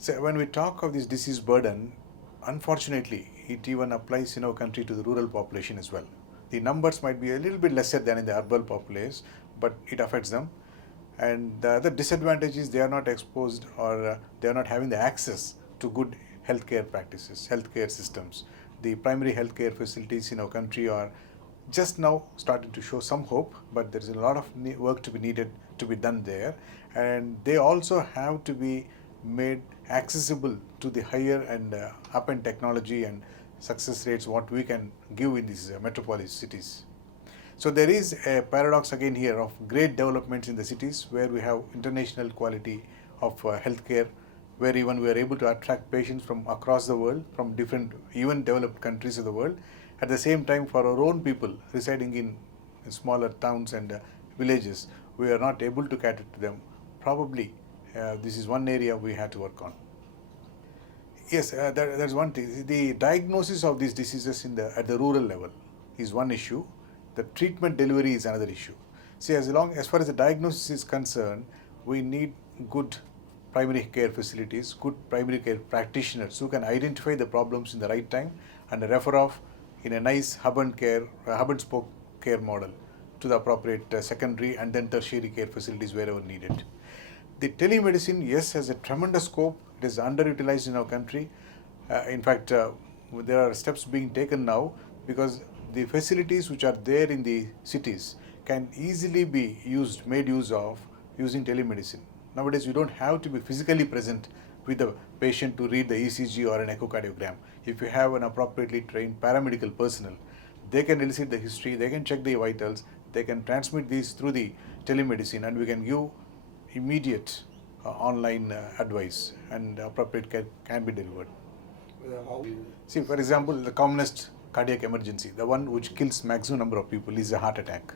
So when we talk of this disease burden, unfortunately, it even applies in our country to the rural population as well. The numbers might be a little bit lesser than in the urban populace, but it affects them. And the other disadvantage is they are not exposed, or they are not having the access to good healthcare practices, healthcare systems. The primary healthcare facilities in our country are just now starting to show some hope, but there is a lot of work to be needed to be done there, and they also have to be made accessible to the higher and up-end technology and success rates what we can give in these metropolis cities. So there is a paradox again here of great developments in the cities where we have international quality of healthcare, where even we are able to attract patients from across the world, from different even developed countries of the world. At the same time, for our own people residing in smaller towns and villages, we are not able to cater to them. Probably this is one area we have to work on. Yes, that's one thing. The diagnosis of these diseases at the rural level is one issue. The treatment delivery is another issue. See, as far as the diagnosis is concerned, we need good primary care facilities, good primary care practitioners who can identify the problems in the right time and refer off in a nice hub and spoke care model to the appropriate secondary and then tertiary care facilities wherever needed. The telemedicine, yes, has a tremendous scope. It is underutilized in our country. In fact, there are steps being taken now because the facilities which are there in the cities can easily be made use of using telemedicine. Nowadays, you don't have to be physically present with the patient to read the ECG or an echocardiogram. If you have an appropriately trained paramedical personnel, they can elicit the history, they can check the vitals, they can transmit these through the telemedicine, and we can give immediate online advice, and appropriate care can be delivered. See, for example, the commonest cardiac emergency, the one which kills maximum number of people, is a heart attack.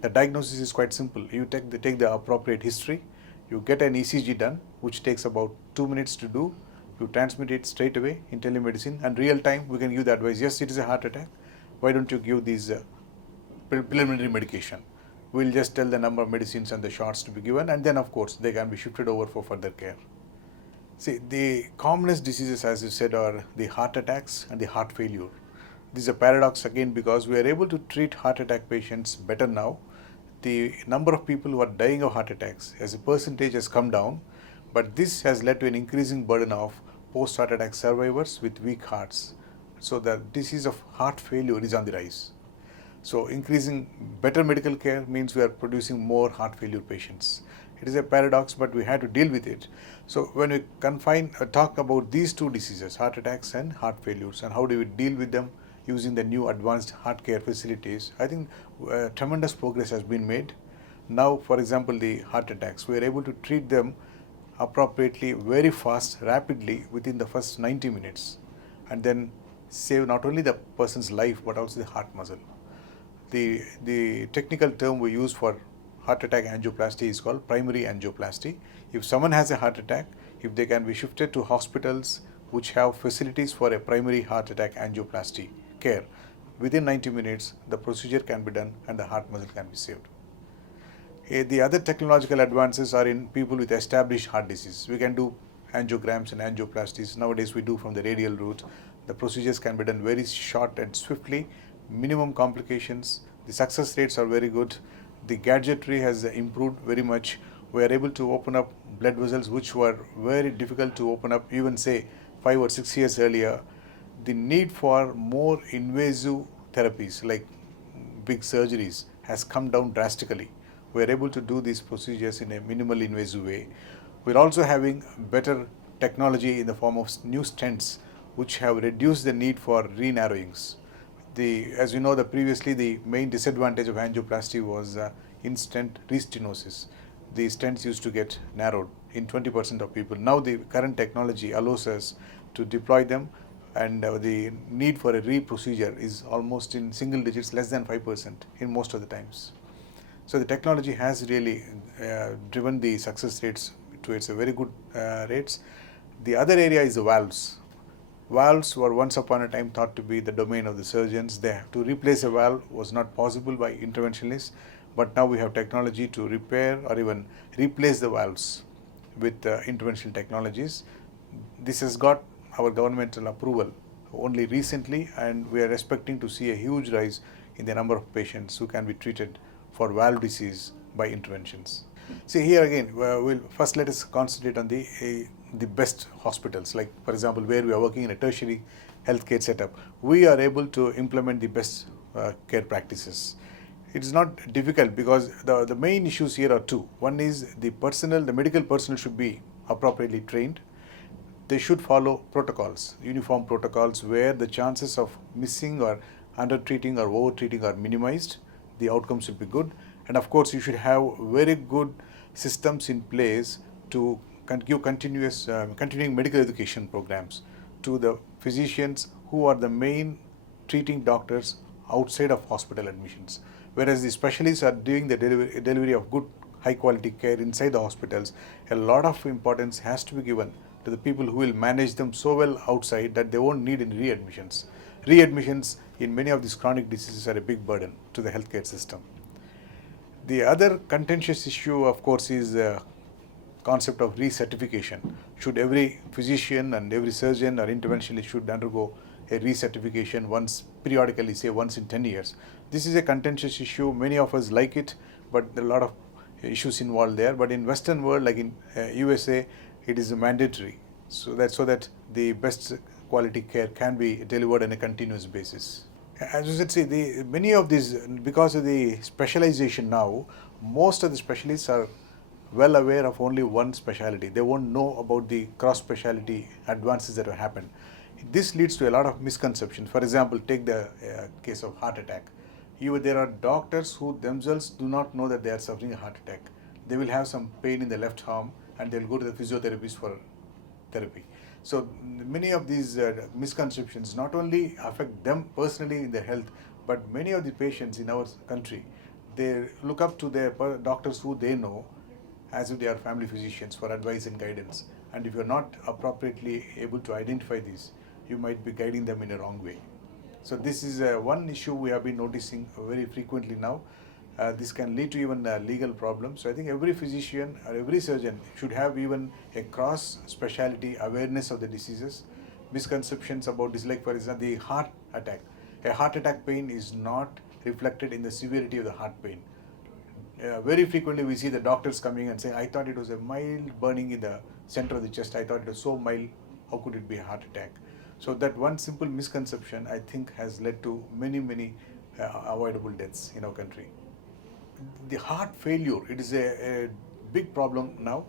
The diagnosis is quite simple. You take the appropriate history, you get an ECG done, which takes about 2 minutes to do. You transmit it straight away in telemedicine, and real time we can give the advice, yes, it is a heart attack. Why don't you give these preliminary medication? We'll just tell the number of medicines and the shots to be given, and then of course they can be shifted over for further care. See, the commonest diseases, as you said, are the heart attacks and the heart failure. This is a paradox again because we are able to treat heart attack patients better now. The number of people who are dying of heart attacks as a percentage has come down, but this has led to an increasing burden of post-heart attack survivors with weak hearts. So the disease of heart failure is on the rise. So increasing better medical care means we are producing more heart failure patients. It is a paradox, but we have to deal with it. So when we talk about these two diseases, heart attacks and heart failures, and how do we deal with them using the new advanced heart care facilities, I think tremendous progress has been made. Now, for example, the heart attacks, we are able to treat them appropriately, very fast, rapidly within the first 90 minutes, and then save not only the person's life but also the heart muscle. The technical term we use for heart attack angioplasty is called primary angioplasty. If someone has a heart attack, if they can be shifted to hospitals which have facilities for a primary heart attack angioplasty care, within 90 minutes the procedure can be done and the heart muscle can be saved. The other technological advances are in people with established heart disease. We can do angiograms and angioplasties. Nowadays we do from the radial route. The procedures can be done very short and swiftly, minimum complications. The success rates are very good. The gadgetry has improved very much. We are able to open up blood vessels which were very difficult to open up even say 5 or 6 years earlier. The need for more invasive therapies like big surgeries has come down drastically. We are able to do these procedures in a minimal invasive way. We are also having better technology in the form of new stents which have reduced the need for re-narrowings. As you know, previously the main disadvantage of angioplasty was in-stent restenosis. The stents used to get narrowed in 20% of people. Now the current technology allows us to deploy them, and the need for a re-procedure is almost in single digits, less than 5% in most of the times. So the technology has really driven the success rates towards a very good rates. The other area is the valves. Valves were once upon a time thought to be the domain of the surgeons. To replace a valve was not possible by interventionalists, but now we have technology to repair or even replace the valves with interventional technologies. This has got our governmental approval only recently, and we are expecting to see a huge rise in the number of patients who can be treated for valve disease by interventions. See here again, we'll first let us concentrate on the best hospitals. Like for example, where we are working in a tertiary healthcare setup, we are able to implement the best care practices. It is not difficult because the main issues here are two. One is the medical personnel should be appropriately trained. They should follow protocols, uniform protocols, where the chances of missing or under-treating or over-treating are minimized. The outcomes will be good. And of course, you should have very good systems in place to give continuing medical education programs to the physicians who are the main treating doctors outside of hospital admissions. Whereas the specialists are doing the delivery of good high quality care inside the hospitals, a lot of importance has to be given to the people who will manage them so well outside that they won't need any readmissions. Readmissions in many of these chronic diseases are a big burden to the healthcare system. The other contentious issue, of course, is the concept of recertification. Should every physician and every surgeon or interventionist should undergo a recertification periodically, say once in 10 years? This is a contentious issue. Many of us like it, but there are a lot of issues involved there. But in Western world, like in USA, it is mandatory, so that the best quality care can be delivered on a continuous basis. As you said, see, many of these, because of the specialization now, most of the specialists are well aware of only one specialty. They won't know about the cross-specialty advances that have happened. This leads to a lot of misconceptions. For example, take the case of heart attack. There are doctors who themselves do not know that they are suffering a heart attack. They will have some pain in the left arm and they will go to the physiotherapist for therapy. So many of these misconceptions not only affect them personally in their health, but many of the patients in our country, they look up to their doctors who they know as if they are family physicians for advice and guidance. And if you are not appropriately able to identify these, you might be guiding them in a wrong way. So this is one issue we have been noticing very frequently now. This can lead to even legal problems. So I think every physician or every surgeon should have even a cross-specialty awareness of the diseases. Misconceptions about this, like for example, the heart attack. A heart attack pain is not reflected in the severity of the heart pain. Very frequently we see the doctors coming and saying, I thought it was a mild burning in the center of the chest. I thought it was so mild, how could it be a heart attack? So that one simple misconception, I think, has led to many avoidable deaths in our country. The heart failure, it is a big problem now.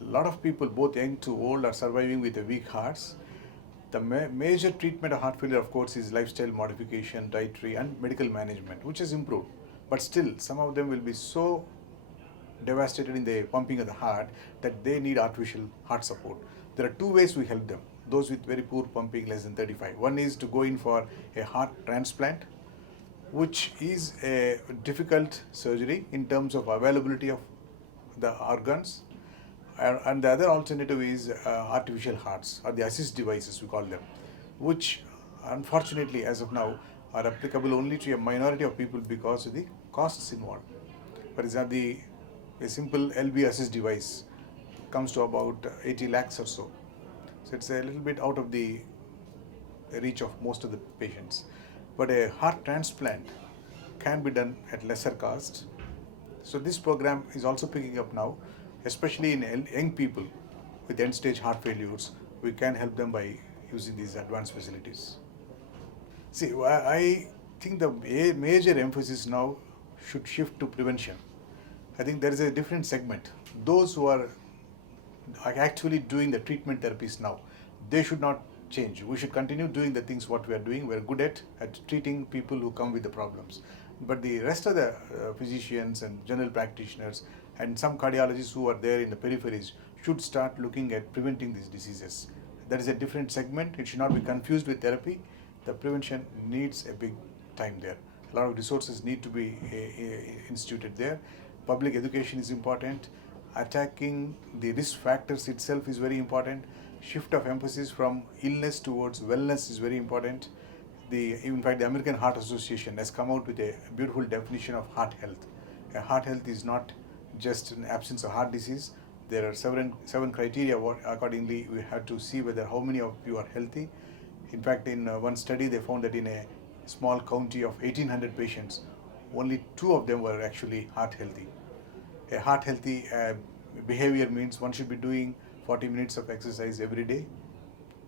A lot of people, both young to old, are surviving with weak hearts. The major treatment of heart failure, of course, is lifestyle modification, dietary and medical management, which has improved. But still, some of them will be so devastated in the pumping of the heart that they need artificial heart support. There are two ways we help them. Those with very poor pumping, less than 35. One is to go in for a heart transplant, which is a difficult surgery in terms of availability of the organs. And the other alternative is artificial hearts, or the assist devices we call them, which unfortunately as of now are applicable only to a minority of people because of the costs involved. For example, a simple LV assist device comes to about 80 lakhs or so. So it's a little bit out of the reach of most of the patients. But a heart transplant can be done at lesser cost. So this program is also picking up now, especially in young people with end-stage heart failures. We can help them by using these advanced facilities. See, I think the major emphasis now should shift to prevention. I think there is a different segment. Those who are actually doing the treatment therapies now, they should not change. We should continue doing the things what we are doing. We're good at treating people who come with the problems. But the rest of the physicians and general practitioners and some cardiologists who are there in the peripheries should start looking at preventing these diseases. That is a different segment. It should not be confused with therapy. The prevention needs a big time there. A lot of resources need to be instituted there. Public education is important. Attacking the risk factors itself is very important. Shift of emphasis from illness towards wellness is very important. In fact, the American Heart Association has come out with a beautiful definition of heart health. Heart health is not just an absence of heart disease, There are seven criteria. What accordingly we have to see whether how many of you are healthy. In fact, in one study they found that in a small county of 1,800 patients, only 2 of them were actually heart healthy. A heart healthy behavior means one should be doing 40 minutes of exercise every day,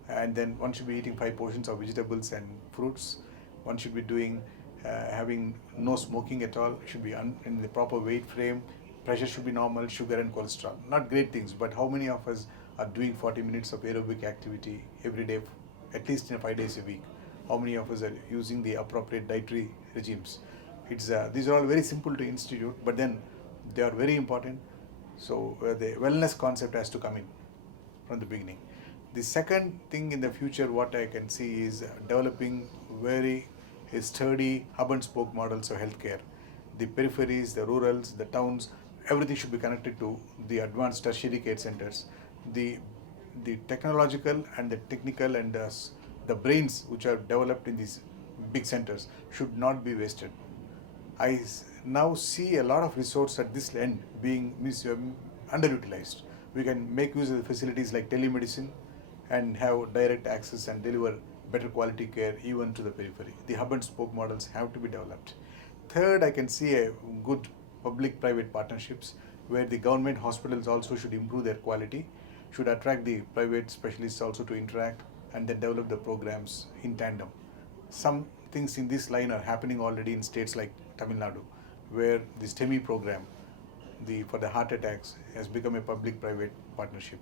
and then one should be eating 5 portions of vegetables and fruits. One should be doing having no smoking at all, should be in the proper weight frame, pressure should be normal, sugar and cholesterol. Not great things, but how many of us are doing 40 minutes of aerobic activity every day, at least in 5 days a week? How many of us are using the appropriate dietary regimes? These are all very simple to institute, but then they are very important. So the wellness concept has to come in from the beginning. The second thing in the future, what I can see is developing very sturdy hub and spoke models of healthcare. The peripheries, the rurals, the towns, everything should be connected to the advanced tertiary care centers. The technological and the technical and the brains which are developed in these big centers should not be wasted. I now see a lot of resource at this end being underutilized. We can make use of the facilities like telemedicine and have direct access and deliver better quality care even to the periphery. The hub and spoke models have to be developed. Third, I can see a good public-private partnerships where the government hospitals also should improve their quality, should attract the private specialists also to interact, and then develop the programs in tandem. Some things in this line are happening already in states like Tamil Nadu, where the STEMI program for the heart attacks has become a public-private partnership.